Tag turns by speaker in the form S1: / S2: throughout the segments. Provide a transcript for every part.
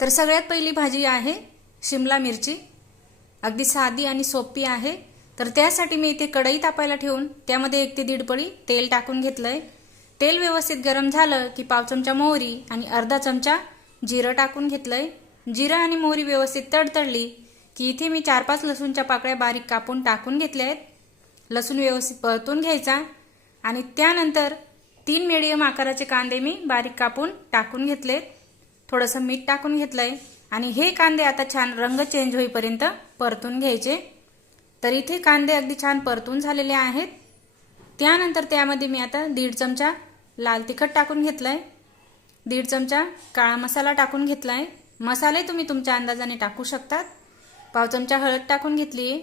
S1: तर सगळ्यात पहिली भाजी आहे शिमला मिरची. अगदी साधी आणि सोपी आहे. तर त्यासाठी मी इथे कढई तापायला ठेवून त्यामध्ये एक ते दीड पळी तेल टाकून घेतलंय. तेल व्यवस्थित गरम झालं की पाव चमचा मोहरी आणि अर्धा चमचा जिरं टाकून घेतलंय. जिरं आणि मोहरी व्यवस्थित तडतडली की इथे मी चार पाच लसूणच्या पाकळ्या बारीक कापून टाकून घेतल्या आहेत. लसूण व्यवस्थित परतून घ्यायचा आणि त्यानंतर तीन मिडियम आकाराचे कांदे मी बारीक कापून टाकून घेतलेत. थोडंसं मीठ टाकून घेतलंय. आणि हे कांदे आता छान रंग चेंज होईपर्यंत परतून घ्यायचे. तर इथे कांदे अगदी छान परतून झालेले आहेत. त्यानंतर त्यामध्ये मी आता दीड चमचा लाल तिखट टाकून घेतलंय. दीड चमचा काळा मसाला टाकून घेतलाय. मसाले तुम्ही तुमच्या अंदाजाने टाकू शकतात. पाव चमचा हळद टाकून घेतली. आहे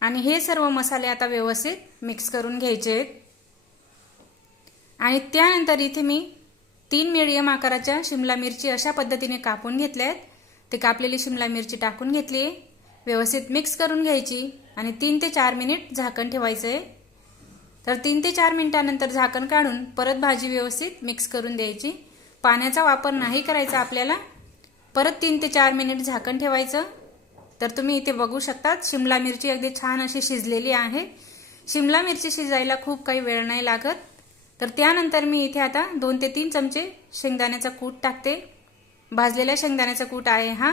S1: आणि हे सर्व मसाले आता व्यवस्थित मिक्स करून घ्यायचे आहेत. आणि त्यानंतर इथे मी तीन मिडियम आकाराच्या शिमला मिरची अशा पद्धतीने कापून घेतल्या आहेत ते कापलेली शिमला मिरची टाकून घेतली. आहे व्यवस्थित मिक्स करून घ्यायची आणि तीन ते चार मिनिट झाकण ठेवायचं. आहे तर तीन ते चार मिनिटानंतर झाकण काढून परत भाजी व्यवस्थित मिक्स करून द्यायची. पाण्याचा वापर नाही करायचा आपल्याला. परत तीन ते चार मिनिट झाकण ठेवायचं. तर तुम्ही इथे बघू शकतात शिमला मिरची अगदी छान अशी शिजलेली आहे. शिमला मिरची शिजायला खूप काही वेळ नाही लागत. तर त्यानंतर मी इथे आता दोन ते तीन चमचे शेंगदाण्याचा कूट टाकते. भाजलेल्या शेंगदाण्याचा कूट आहे हा.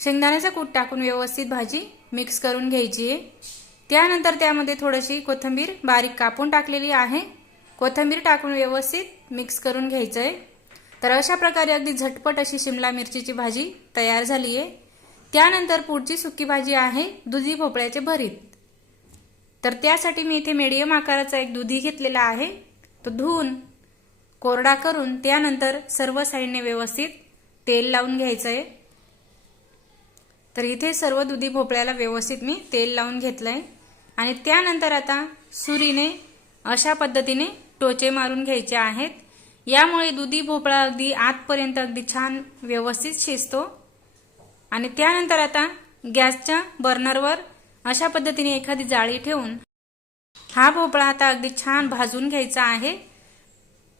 S1: शेंगदाण्याचा कूट टाकून व्यवस्थित भाजी मिक्स करून घ्यायची आहे. त्यानंतर त्यामध्ये थोडीशी कोथिंबीर बारीक कापून टाकलेली आहे. कोथिंबीर टाकून व्यवस्थित मिक्स करून घ्यायचं आहे तर अशा प्रकारे अगदी झटपट अशी शिमला मिरचीची भाजी तयार झाली आहे. त्यानंतर पुढची सुकी भाजी आहे दुधी भोपळ्याचे भरीत. तर त्यासाठी मी इथे मीडियम आकाराचा एक दुधी घेतलेला आहे. तो धुवून कोरडा करून त्यानंतर सर्व साईडने व्यवस्थित तेल लावून घ्यायचं आहे तर इथे सर्व दुधी भोपळ्याला व्यवस्थित मी तेल लावून घेतलंय. आणि त्यानंतर आता सुरीने अशा पद्धतीने टोचे मारून घ्यायचे आहेत. यामुळे दुधी भोपळा अगदी आतपर्यंत अगदी छान व्यवस्थित शिजतो. आणि त्यानंतर आता गॅसच्या बर्नरवर अशा पद्धतीने एखादी जाळी ठेवून हा भोपळा आता अगदी छान भाजून घ्यायचा आहे.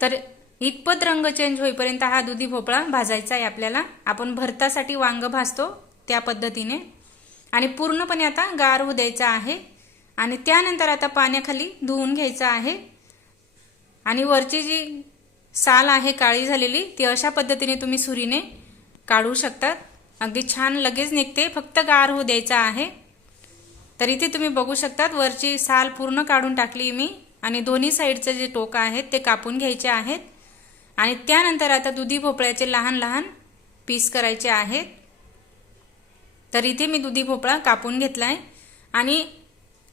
S1: तर इतपत रंग चेंज होईपर्यंत हा दुधी भोपळा भाजायचा आहे आपल्याला. आपण भरतासाठी वांग भाजतो त्या पद्धतीने. आणि पूर्णपणे आता गार होऊ द्यायचा आहे. आणि त्यानंतर आता पाण्याखाली धुवून घ्यायचं आहे. आणि वरची जी साल आहे काळी झालेली ती अशा पद्धतीने तुम्ही सुरीने काढू शकतात. अगदी छान लगेच निघते फक्त गार होऊ द्यायचा आहे. तर इथे तुम्ही बघू शकतात वरची साल पूर्ण काढून टाकली मी. आणि दोन्ही साईडचे जे टोकं आहेत ते कापून घ्यायचे आहेत. आणि त्यानंतर आता दुधी भोपळ्याचे लहान लहान पीस करायचे आहेत. तर इथे मी दुधी भोपळा कापून घेतलाय. आणि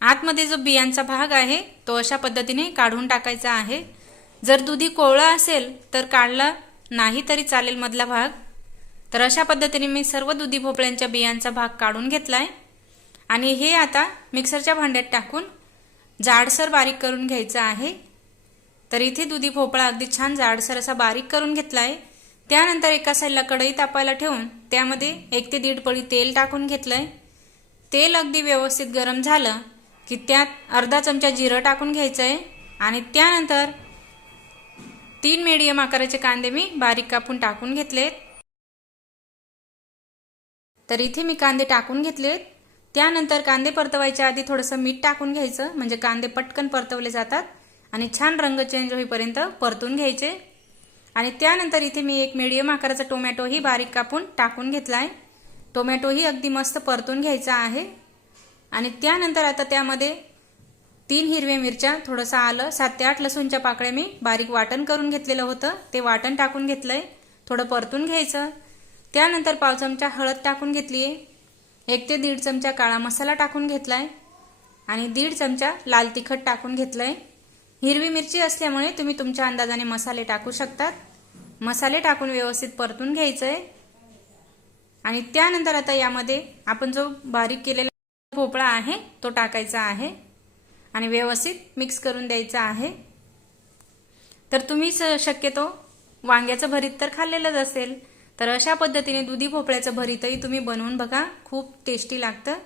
S1: आतमध्ये जो बियांचा भाग आहे तो अशा पद्धतीने काढून टाकायचा आहे. जर दुधी कोवळा असेल तर काढला नाही तरी चालेल मधला भाग. तर अशा पद्धतीने मी सर्व दुधी भोपळ्यांच्या बियांचा भाग काढून घेतलाय. आणि हे आता मिक्सरच्या भांड्यात टाकून जाडसर बारीक करून घ्यायचं आहे. तर इथे दुधी भोपळा अगदी छान जाडसर असा बारीक करून घेतला आहे त्यानंतर एका साईडला कढई तापायला ठेवून त्यामध्ये एक ते दीड पळी तेल टाकून घेतलंय. तेल अगदी व्यवस्थित गरम झालं की त्यात अर्धा चमचा जिरं टाकून घ्यायचं आहे आणि त्यानंतर तीन मीडियम आकाराचे कांदे मी बारीक कापून टाकून घेतलेत. तर इथे मी कांदे टाकून घेतलेत. त्यानंतर कांदे परतवायच्या आधी थोडंसं मीठ टाकून घ्यायचं. म्हणजे कांदे पटकन परतवले जातात आणि छान रंग चेंज होईपर्यंत परतून घ्यायचे. आणि त्यानंतर इथे मी एक मिडियम आकाराचा टोमॅटोही बारीक कापून टाकून घेतला आहे टोमॅटोही अगदी मस्त परतून घ्यायचा आहे. आणि त्यानंतर आता त्यामध्ये तीन हिरव्या मिरच्या थोडंसं आलं सात ते आठ लसूणच्या पाकळ्या मी बारीक वाटण करून घेतलेलं होतं. ते वाटण टाकून घेतलं आहे थोडं परतून घ्यायचं. त्यानंतर पाव चमचा हळद टाकून घेतली आहे एक ते दीड चमचा काळा मसाला टाकून घेतला आहे आणि दीड चमचा लाल तिखट टाकून घेतलं आहे हिरवी मिरची असल्यामुळे तुम्ही तुमच्या अंदाजाने मसाले टाकू शकतात. मसाले टाकून व्यवस्थित परतून घ्यायचं आहे आणि त्यानंतर आता यामध्ये आपण जो बारीक केलेला भोपळा आहे तो टाकायचा आहे. आणि व्यवस्थित मिक्स करून द्यायचा आहे. तर तुम्हीच शक्यतो वांग्याचं भरीत तर खाल्लेलंच असेल. तर अशा पद्धतीने दुधी भोपळ्याचं भरीतही तुम्ही बनवून बघा. खूप टेस्टी लागतं.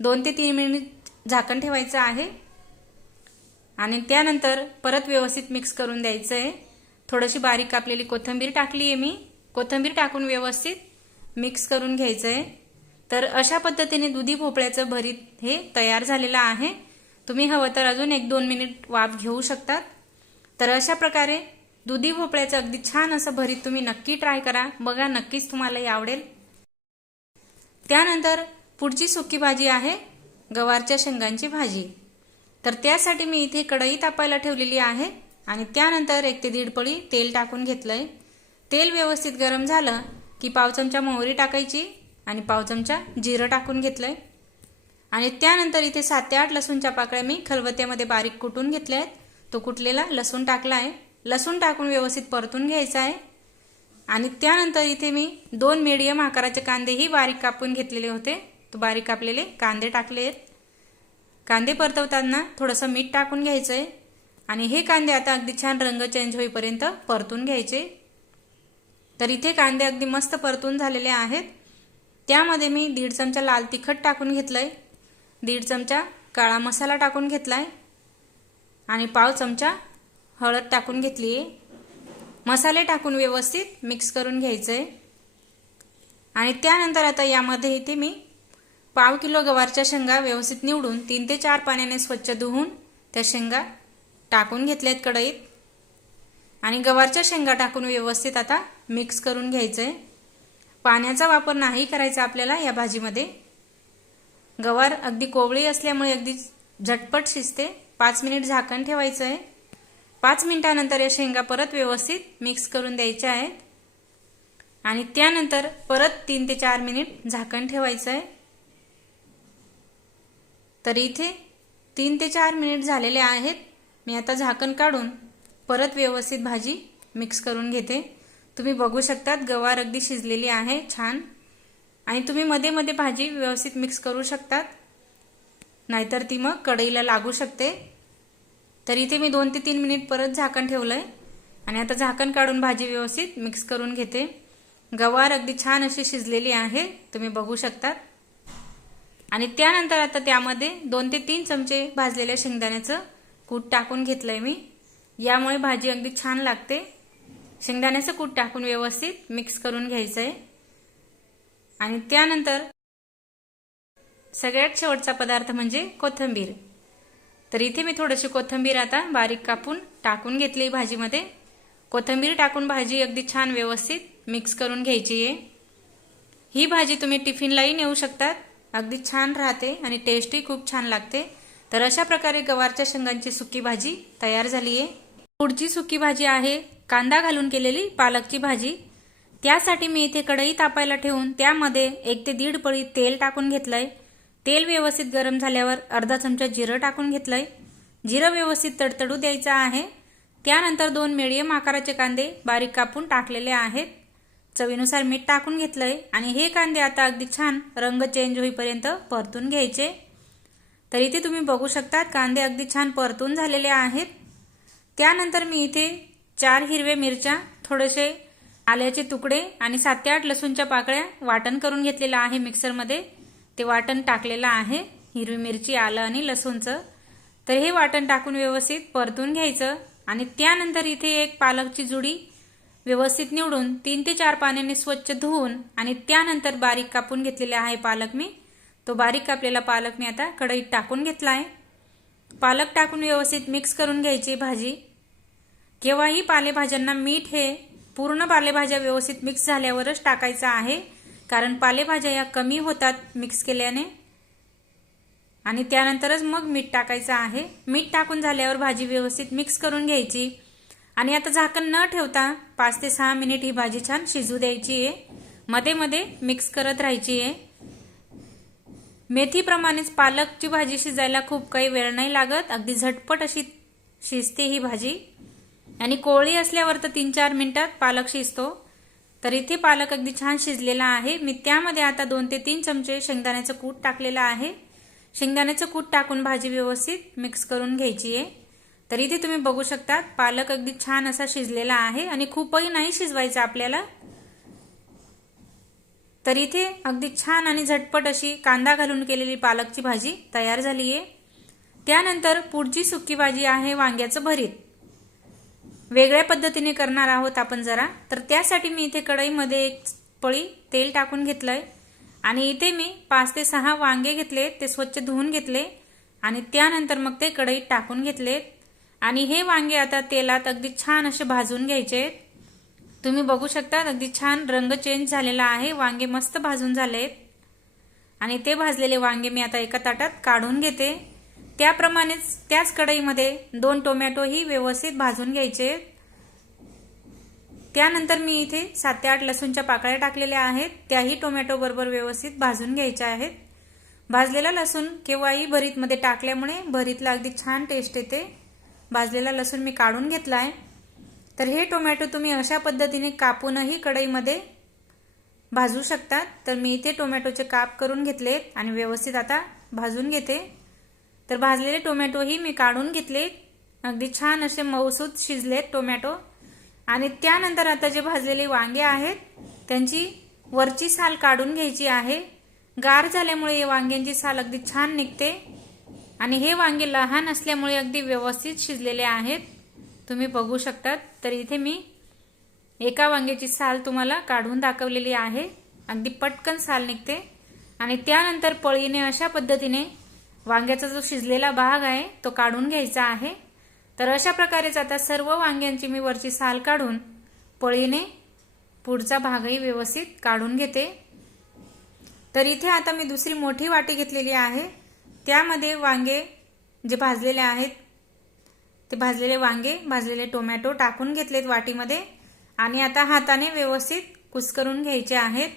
S1: दोन ते तीन मिनिट झाकण ठेवायचं आहे. आणि त्यानंतर परत व्यवस्थित मिक्स करून द्यायचं आहे थोडीशी बारीक कापलेली कोथिंबीर टाकली आहे मी. कोथिंबीर टाकून व्यवस्थित मिक्स करून घ्यायचं आहे तर अशा पद्धतीने दुधी भोपळ्याचं भरीत हे तयार झालेलं आहे. तुम्ही हवं तर अजून एक दोन मिनिट वाफ घेऊ शकतात. तर अशा प्रकारे दुधी भोपळ्याचं अगदी छान असं भरीत तुम्ही नक्की ट्राय करा. बघा नक्कीच तुम्हालाही आवडेल. त्यानंतर पुढची सुकी भाजी आहे गवारच्या शेंगांची भाजी. तर त्यासाठी मी इथे कढई तापायला ठेवलेली आहे आणि त्यानंतर एक ते दीड पळी तेल टाकून घेतलंय. तेल व्यवस्थित गरम झालं की पाव चमचा मोहरी टाकायची आणि पाव चमचा जिरं टाकून घेतलंय. आणि त्यानंतर इथे सात ते आठ लसूणच्या पाकळ्या मी खलबत्त्यामध्ये बारीक कुटून घेतल्या आहेत तो कुटलेला लसूण टाकला आहे लसूण टाकून व्यवस्थित परतून घ्यायचा आहे. आणि त्यानंतर इथे मी दोन मीडियम आकाराचे कांदेही बारीक कापून घेतलेले होते. तो बारीक कापलेले कांदे टाकले आहेत. कांदे परतवताना थोडंसं मीठ टाकून घ्यायचं आहे आणि हे कांदे आता अगदी छान रंग चेंज होईपर्यंत परतून घ्यायचे. तर इथे कांदे अगदी मस्त परतून झालेले आहेत. त्यामध्ये मी दीड चमचा लाल तिखट टाकून घेतलंय. दीड चमचा काळा मसाला टाकून घेतलाय. आणि पाव चमचा हळद टाकून घेतली. आहे मसाले टाकून व्यवस्थित मिक्स करून घ्यायचं. आहे आणि त्यानंतर आता यामध्ये इथे मी पाव किलो गवारच्या शेंगा व्यवस्थित निवडून तीन ते चार पाण्याने स्वच्छ धुवून त्या शेंगा टाकून घेतल्यात कढईत. आणि गवारच्या शेंगा टाकून व्यवस्थित आता मिक्स करून घ्यायचं. आहे पाण्याचा वापर नाही करायचा आपल्याला या भाजीमध्ये. गवार अगदी कोवळी असल्यामुळे अगदी झटपट शिजते. पाच मिनिट झाकण ठेवायचं आहे पाच मिनिटानंतर या शेंगा परत व्यवस्थित मिक्स करून द्यायच्या आहेत. आणि त्यानंतर परत तीन ते चार मिनिट झाकण ठेवायचं आहे. तर इथे तीन ते चार मिनिट झालेले आहेत. मी आता झाकण काढून परत व्यवस्थित भाजी मिक्स करून घेते. तुम्ही बघू शकतात गवार अगदी शिजलेली आहे छान. आणि तुम्ही मध्ये मध्ये भाजी व्यवस्थित मिक्स करू शकतात. नाहीतर ती मग कढईला लागू शकते. तर इथे मी दोन ते तीन मिनिट परत झाकण ठेवलंय. आणि आता झाकण काढून भाजी व्यवस्थित मिक्स करून घेते. गवार अगदी छान अशी शिजलेली आहे तुम्ही बघू शकतात. आणि त्यानंतर आता त्यामध्ये दोन ते तीन चमचे भाजलेल्या शेंगदाण्याचं कूट टाकून घेतलंय मी. यामुळे भाजी अगदी छान लागते. शेंगदाण्याचं कूट टाकून व्यवस्थित मिक्स करून घ्यायचं आहे आणि त्यानंतर सगळ्यात शेवटचा पदार्थ म्हणजे कोथिंबीर. तर इथे मी थोडीशी कोथिंबीर आता बारीक कापून टाकून घेतली भाजीमध्ये. कोथिंबीर टाकून भाजी अगदी छान व्यवस्थित मिक्स करून घ्यायची आहे. ही भाजी तुम्ही टिफिनलाही नेऊ शकतात. अगदी छान राहते आणि टेस्टही खूप छान लागते. तर अशा प्रकारे गवारच्या शेंगांची सुकी भाजी तयार झाली आहे. पुढची सुकी भाजी आहे कांदा घालून केलेली पालकची भाजी. त्यासाठी मी इथे कढई तापायला ठेवून त्यामध्ये एक ते दीड पळी तेल टाकून घेतलंय. तेल व्यवस्थित गरम झाल्यावर अर्धा चमचा जिरं टाकून घेतलंय. जिरं व्यवस्थित तडतडू द्यायचं आहे. त्यानंतर दोन मिडियम आकाराचे कांदे बारीक कापून टाकलेले आहेत. चवीनुसार मीठ टाकून घेतलंय आणि हे कांदे आता अगदी छान रंग चेंज होईपर्यंत परतून घ्यायचे. तर इथे तुम्ही बघू शकता कांदे अगदी छान परतून झालेले आहेत. त्यानंतर मी इथे चार हिरव्या मिरच्या थोडेसे आल्याचे तुकडे आणि सात ते आठ लसूणच्या पाकळ्या वाटण करून घेतलेलं आहे मिक्सरमध्ये ते वाटण टाकलेलं आहे. हिरवी मिरची आलं आणि लसूणचं. तर हे वाटण टाकून व्यवस्थित परतून घ्यायचं आणि त्यानंतर इथे एक पालकची जुडी व्यवस्थित निवडून तीन ते चार पाण्याने स्वच्छ धुवून आणि त्यानंतर बारीक कापून घेतलेला आहे पालक मी. तो बारीक कापलेला पालक मी आता कढईत टाकून घेतला आहे. पालक टाकून व्यवस्थित मिक्स करून घ्यायची भाजी. केव्हाही पालेभाज्यांना मीठ हे पूर्ण पालेभाज्या व्यवस्थित मिक्स झाल्यावरच टाकायचं आहे. कारण पालेभाज्या या कमी होतात मिक्स केल्याने. आणि त्यानंतरच मग मीठ टाकायचं आहे. मीठ टाकून झाल्यावर भाजी व्यवस्थित मिक्स करून घ्यायची. आणि आता झाकण न ठेवता पाच ते सहा मिनिट ही भाजी छान शिजू द्यायची आहे. मध्ये मध्ये मिक्स करत राहायची आहे. मेथीप्रमाणेच पालकची भाजी शिजायला खूप काही वेळ नाही लागत. अगदी झटपट अशी शिजते ही भाजी. आणि कोळी असल्यावर तर तीन चार मिनिटात पालक शिजतो. तर इथे पालक अगदी छान शिजलेला आहे. मी त्यामध्ये आता दोन ते तीन चमचे शेंगदाण्याचं कूट टाकलेलं आहे. शेंगदाण्याचं कूट टाकून भाजी व्यवस्थित मिक्स करून घ्यायची आहे. तर इथे तुम्ही बघू शकता पालक अगदी छान असा शिजलेला आहे आणि खूपही नाही शिजवायचं आपल्याला. तर इथे अगदी छान आणि झटपट अशी कांदा घालून केलेली पालकची भाजी तयार झाली आहे त्यानंतर पुढची सुकी भाजी आहे वांग्याचं भरीत. वेगळ्या पद्धतीने करणार आहोत आपण जरा. तर त्यासाठी मी इथे कढईमध्ये एक पळी तेल टाकून घेतलं आहे आणि इथे मी पाच ते सहा वांगे घेतले ते स्वच्छ धुवून घेतले. आणि त्यानंतर मग ते कढईत टाकून घेतले. आणि हे वांगे आता तेलात अगदी छान असे भाजून घ्यायचे. तुम्ही बघू शकता अगदी छान रंग चेंज झालेला आहे. वांगे मस्त भाजून झालेत. आणि ते भाजलेले वांगे मी आता एका ताटात काढून घेते. त्याप्रमाणेच त्याच कढईमध्ये दोन टोमॅटोही व्यवस्थित भाजून घ्यायचे. त्यानंतर मी इथे सात ते आठ लसूणच्या पाकळ्या टाकलेल्या आहेत. त्याही टोमॅटो बरोबर व्यवस्थित भाजून घ्यायच्या आहेत. भाजलेला लसूण केव्हाही भरीतमध्ये टाकल्यामुळे भरीतला अगदी छान टेस्ट येते. भाजलेला लसूण मी काढून घेतला आहे तर हे टोमॅटो तुम्ही अशा पद्धतीने कापूनही कढईमध्ये भाजू शकतात तर मी इथे टोमॅटोचे काप करून घेतले आणि व्यवस्थित आता भाजून घेते. तर भाजलेले टोमॅटोही मी काढून घेतले. अगदी छान असे मऊसूत शिजलेत टोमॅटो. आणि त्यानंतर आता जे भाजलेले वांगे आहेत त्यांची वरची साल काढून घ्यायची आहे. गार झाल्यामुळे वांग्यांची साल अगदी छान निघते. आणि हे वांगे लहान असल्यामुळे अगदी व्यवस्थित शिजलेले आहेत. तुम्ही बघू शकतात. तर इथे मी एका वांग्याची साल तुम्हाला काढून दाखवलेली आहे. अगदी पटकन साल निघते. आणि त्यानंतर पळीने अशा पद्धतीने वांग्याचा जो शिजलेला भाग आहे तो काढून घ्यायचा आहे. तर अशा प्रकारेच आता सर्व वांग्यांची मी वरची साल काढून पळीने पुढचा भागही व्यवस्थित काढून घेते. तर इथे आता मी दुसरी मोठी वाटी घेतलेली आहे. त्यामध्ये वांगे जे भाजलेले आहेत ते भाजलेले वांगे भाजलेले टोमॅटो टाकून घेतलेत वाटीमध्ये आणि आता हाताने व्यवस्थित कुस्करून घ्यायचे आहेत.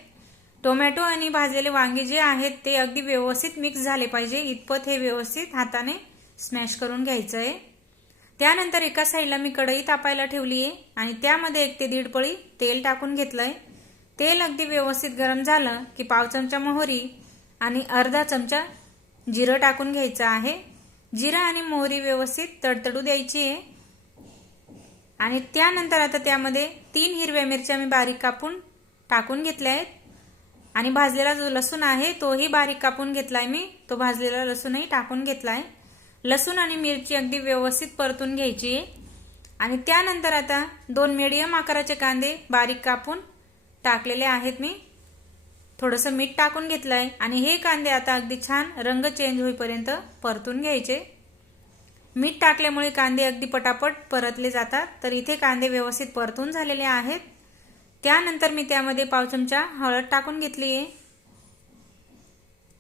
S1: टोमॅटो आणि भाजलेले वांगे जे आहेत ते अगदी व्यवस्थित मिक्स झाले पाहिजे. इतपत हे व्यवस्थित हाताने स्मॅश करून घ्यायचं आहे त्यानंतर एका साईडला मी कढई तापायला ठेवली आहे आणि त्यामध्ये एक ते दीड पळी तेल टाकून घेतलंय. तेल अगदी व्यवस्थित गरम झालं की पाव चमचा मोहरी आणि अर्धा चमचा जिरं टाकून घ्यायचं आहे. जिरं आणि मोहरी व्यवस्थित तडतडू द्यायची आहे आणि त्यानंतर आता त्यामध्ये तीन हिरव्या मिरच्या मी बारीक कापून टाकून घेतल्या आहेत आणि भाजलेला जो लसूण आहे तोही बारीक कापून घेतलाय मी. तो भाजलेला लसूणही टाकून घेतलाय. लसूण आणि मिरची अगदी व्यवस्थित परतून घ्यायची आहे. आणि त्यानंतर आता दोन मीडियम आकाराचे कांदे बारीक कापून टाकलेले आहेत मी. थोडंसं मीठ टाकून घेतलं आहे आणि हे कांदे आता अगदी छान रंग चेंज होईपर्यंत परतून घ्यायचे. मीठ टाकल्यामुळे कांदे अगदी पटापट परतले जातात. तर इथे कांदे व्यवस्थित परतून झालेले आहेत. त्यानंतर मी त्यामध्ये पाव चमचा हळद टाकून घेतली आहे.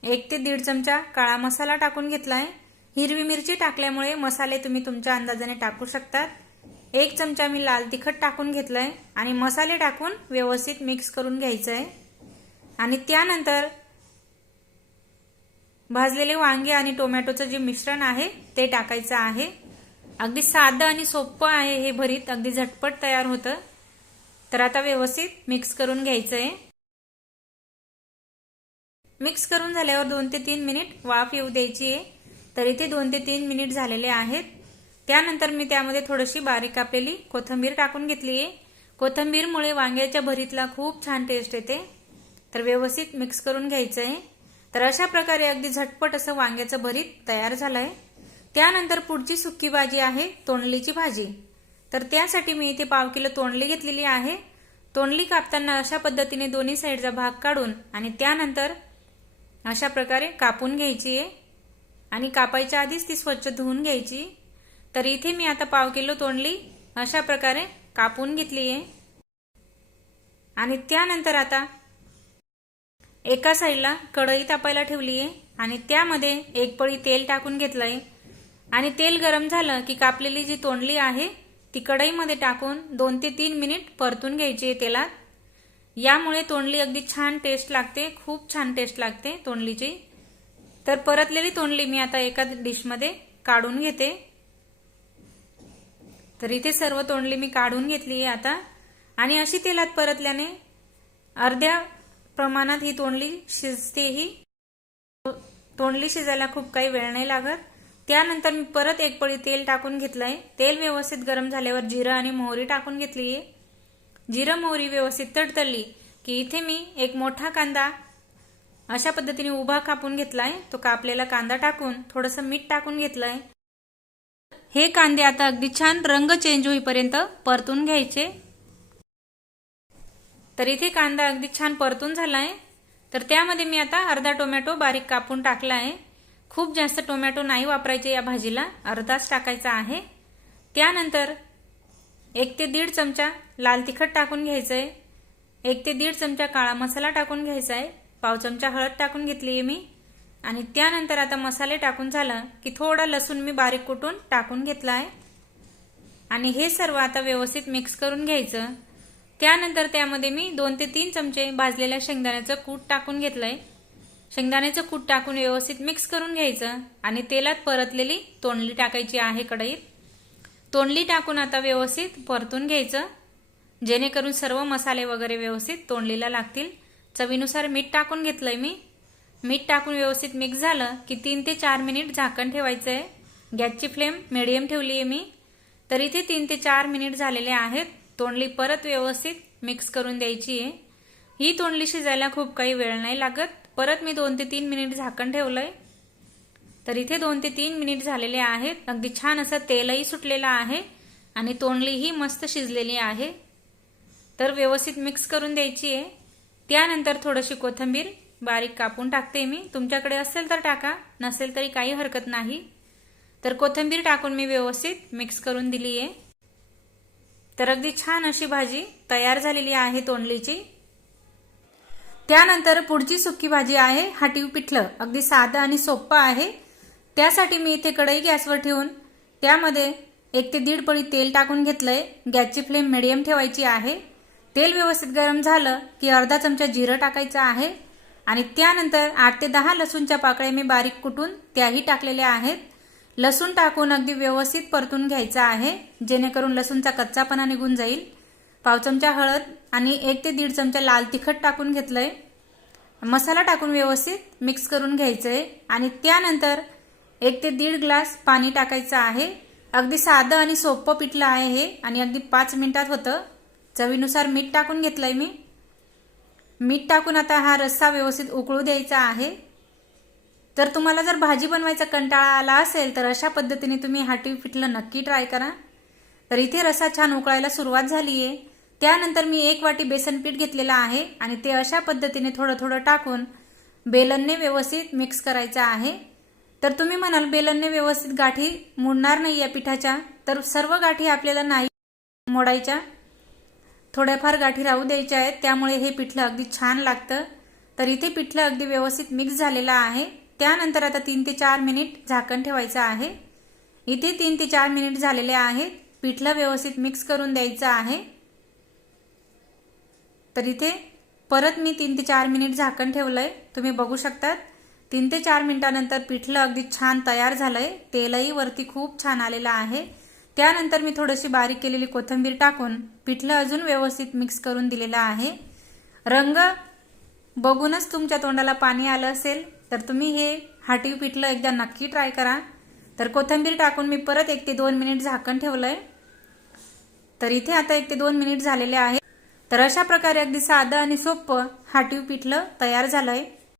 S1: एक ते दीड चमचा काळा मसाला टाकून घेतला आहे हिरवी मिरची टाकल्यामुळे मसाले तुम्ही तुमच्या अंदाजाने टाकू शकतात. एक चमचा मी लाल तिखट टाकून घेतलंय आणि मसाले टाकून व्यवस्थित मिक्स करून घ्यायचं आहे आणि त्यानंतर भाजलेले वांगे आणि टोमॅटोचं जे मिश्रण आहे ते टाकायचं आहे. अगदी साधं आणि सोपं आहे हे भरीत. अगदी झटपट तयार होतं. तर आता व्यवस्थित मिक्स करून घ्यायचं आहे मिक्स करून झाल्यावर दोन ते तीन मिनिट वाफ येऊ द्यायची आहे. तर इथे दोन ते तीन मिनिट झालेले आहेत. त्यानंतर मी त्यामध्ये थोडीशी बारीक कापलेली कोथिंबीर टाकून घेतली आहे. कोथिंबीरमुळे वांग्याच्या भरीतला खूप छान टेस्ट येते. तर व्यवस्थित मिक्स करून घ्यायचं आहे तर अशा प्रकारे अगदी झटपट असं वांग्याचं भरीत तयार झालं आहे त्यानंतर पुढची सुक्की भाजी आहे तोंडलीची भाजी. तर त्यासाठी मी इथे पाव किलो तोंडली घेतलेली आहे. तोंडली कापताना अशा पद्धतीने दोन्ही साईडचा भाग काढून आणि त्यानंतर अशा प्रकारे कापून घ्यायची आहे. आणि कापायच्या आधीच ती स्वच्छ धुवून घ्यायची. तर इथे मी आता पाव किलो तोंडली अशा प्रकारे कापून घेतली आहे. आणि त्यानंतर आता एका साईडला कढई तापायला ठेवली आहे. आणि त्यामध्ये एक पळी तेल टाकून घेतलं आहे आणि तेल गरम झालं की कापलेली जी तोंडली आहे ती कढईमध्ये टाकून दोन ते तीन मिनिट परतून घ्यायची आहे तेलात. यामुळे तोंडली अगदी छान टेस्ट लागते खूप छान टेस्ट लागते तोंडलीची. तर परतलेली तोंडली मी आता एका डिशमध्ये काढून घेते. तर इथे सर्व तोंडली मी काढून घेतली आहे आता. आणि अशी तेलात परतल्याने अर्ध्या प्रमाणात ही तोंडली शिजते ही तोंडली शिजायला खूप काही वेळ नाही लागत. त्यानंतर मी परत एक पळी तेल टाकून घेतलंय. तेल व्यवस्थित गरम झाल्यावर जिरं आणि मोहरी टाकून घेतली. आहे जिरं मोहरी व्यवस्थित तडतडली की इथे मी एक मोठा कांदा अशा पद्धतीने उभा कापून घेतलाय. तो कापलेला कांदा टाकून थोडंसं मीठ टाकून घेतलंय. हे कांदे आता अगदी छान रंग चेंज होईपर्यंत परतून घ्यायचे. तर इथे कांदा अगदी छान परतून झाला आहे तर त्यामध्ये मी आता अर्धा टोमॅटो बारीक कापून टाकला आहे खूप जास्त टोमॅटो नाही वापरायचे या भाजीला. अर्धाच टाकायचा आहे. त्यानंतर एक ते दीड चमचा लाल तिखट टाकून घ्यायचं आहे एक ते दीड चमचा काळा मसाला टाकून घ्यायचा आहे पाव चमचा हळद टाकून घेतली आहे मी. आणि त्यानंतर आता मसाले टाकून झालं की थोडा लसूण मी बारीक कुटून टाकून घेतला आहे आणि हे सर्व आता व्यवस्थित मिक्स करून घ्यायचं. त्यानंतर त्यामध्ये मी दोन ते तीन चमचे भाजलेल्या शेंगदाण्याचं कूट टाकून घेतलं आहे शेंगदाण्याचं कूट टाकून व्यवस्थित मिक्स करून घ्यायचं आणि तेलात परतलेली तोंडली टाकायची आहे कढईत. तोंडली टाकून आता व्यवस्थित परतून घ्यायचं. जेणेकरून सर्व मसाले वगैरे व्यवस्थित तोंडलीला लागतील. चवीनुसार मीठ टाकून घेतलंय मी. मीठ टाकून व्यवस्थित मिक्स झालं की तीन ते चार मिनिट झाकण ठेवायचं आहे गॅसची फ्लेम मिडियम ठेवली आहे मी. तर इथे तीन ते चार मिनिट झालेले आहेत. तोंडली परत व्यवस्थित मिक्स करून द्यायची आहे ही तोंडली शिजायला खूप काही वेळ नाही लागत. परत मी दोन ते तीन मिनिट झाकण ठेवलंय. तर इथे दोन ते तीन मिनिट झालेले आहेत. अगदी छान असं तेलही सुटलेलं आहे आणि तोंडलीही मस्त शिजलेली आहे. तर व्यवस्थित मिक्स करून द्यायची आहे. त्यानंतर थोडीशी कोथिंबीर बारीक कापून टाकते मी. तुमच्याकडे असेल तर टाका नसेल तरी काही हरकत नाही. तर कोथिंबीर टाकून मी व्यवस्थित मिक्स करून दिली आहे तर अगदी छान अशी भाजी तयार झालेली आहे तोंडलीची. त्यानंतर पुढची सुकी भाजी आहे हाटीव पिठलं. अगदी साधं आणि सोपं आहे. त्यासाठी मी इथे कढई गॅसवर ठेवून त्यामध्ये एक ते दीड पळी तेल टाकून घेतलंय. गॅसची फ्लेम मिडियम ठेवायची आहे. तेल व्यवस्थित गरम झालं की अर्धा चमचा जिरं टाकायचं आहे. आणि त्यानंतर आठ ते दहा लसूणच्या पाकळ्या मी बारीक कुटून त्याही टाकलेल्या आहेत. लसूण टाकून अगदी व्यवस्थित परतून घ्यायचं आहे जेणेकरून लसूणचा कच्चापणा निघून जाईल. पाव चमचा हळद आणि एक ते दीड चमचा लाल तिखट टाकून घेतलंय. मसाला टाकून व्यवस्थित मिक्स करून घ्यायचंय. आणि त्यानंतर एक ते दीड ग्लास पाणी टाकायचं आहे. अगदी साधं आणि सोपं पिठलं आहे हे. आणि अगदी पाच मिनिटात होतं. चवीनुसार मीठ टाकून घेतलंय मी. मीठ टाकून आता हा रस्सा व्यवस्थित उकळू द्यायचा आहे. तर तुम्हाला जर भाजी बनवायचा कंटाळा आला असेल तर अशा पद्धतीने तुम्ही हाटी पिठलं नक्की ट्राय करा. तर इथे रस्सा छान उकळायला सुरुवात झाली आहे त्यानंतर मी एक वाटी बेसन पीठ घेतलेलं आहे आणि ते अशा पद्धतीने थोडं थोडं टाकून बेलनने व्यवस्थित मिक्स करायचं आहे. तर तुम्ही म्हणाल बेलनने व्यवस्थित गाठी मोडणार नाही या पिठाच्या. तर सर्व गाठी आपल्याला नाही मोडायच्या. थोड्याफार गाठी राहू द्यायच्या आहेत. त्यामुळे हे पिठलं अगदी छान लागतं. तर इथे पिठलं अगदी व्यवस्थित मिक्स झालेलं आहे. त्यानंतर आता तीन ते चार मिनिट झाकण ठेवायचं आहे. इथे तीन ते चार मिनिट झालेले आहेत. पिठलं व्यवस्थित मिक्स करून द्यायचं आहे. तर इथे परत मी तीन ते चार मिनिट झाकण ठेवलंय. तुम्ही बघू शकतात. तीन ते चार मिनिटानंतर पिठलं अगदी छान तयार झालंय. तेलही वरती खूप छान आलेलं आहे. त्यानंतर मी थोडीशी बारीक केलेली कोथिंबीर टाकून पिठलं अजून व्यवस्थित मिक्स करून दिलेलं आहे. रंग बघूनच तुमच्या तोंडाला पाणी आलं असेल तर तुम्ही हे हाटीव पिठलं एकदा नक्की ट्राय करा. तर कोथिंबीर टाकून मी परत एक ते दोन मिनिट झाकण ठेवलंय. तर इथे आता एक ते दोन मिनिट झालेले आहे तर अशा प्रकारे अगदी साधं आणि सोपं हाटीव पिठलं तयार झालं आहे